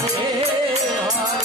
Hare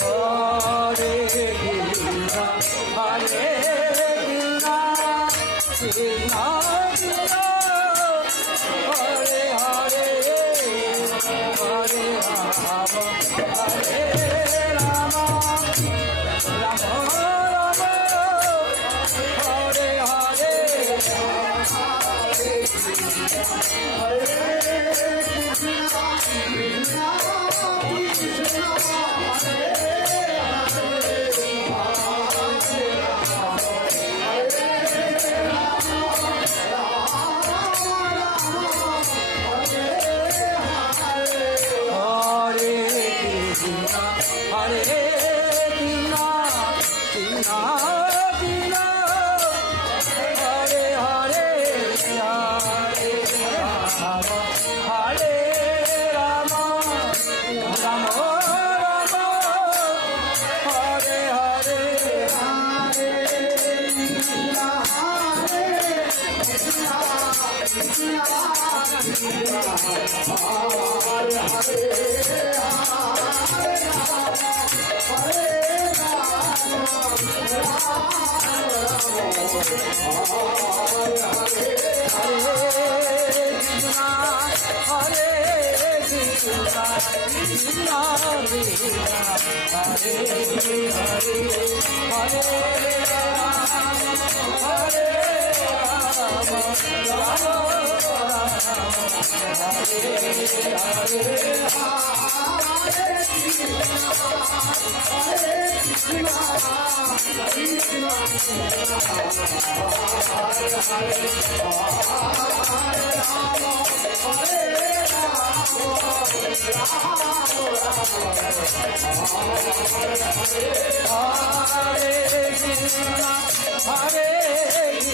Hare Krishna, Hare Krishna, Krishna Krishna, Hare Hare, Hare Rama, Hare Rama, Rama Rama, Hare Hare. Hare Hare Krishna, Hare Krishna, Hare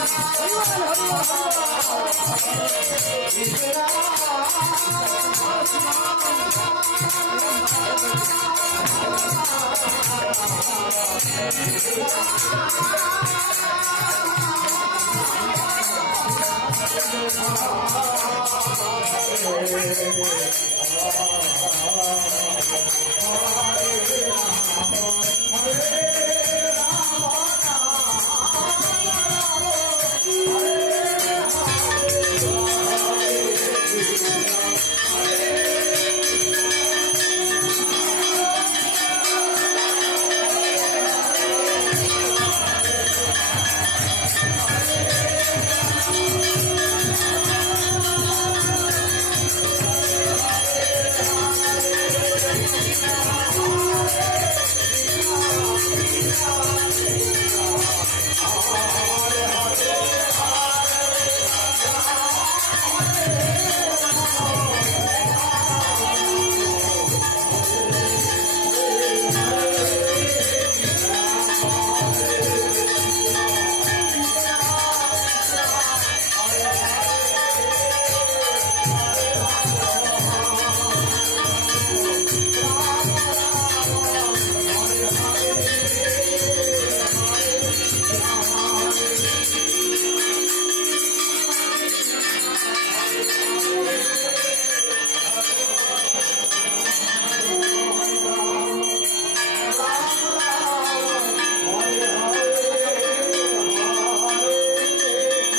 Hare Rama Hare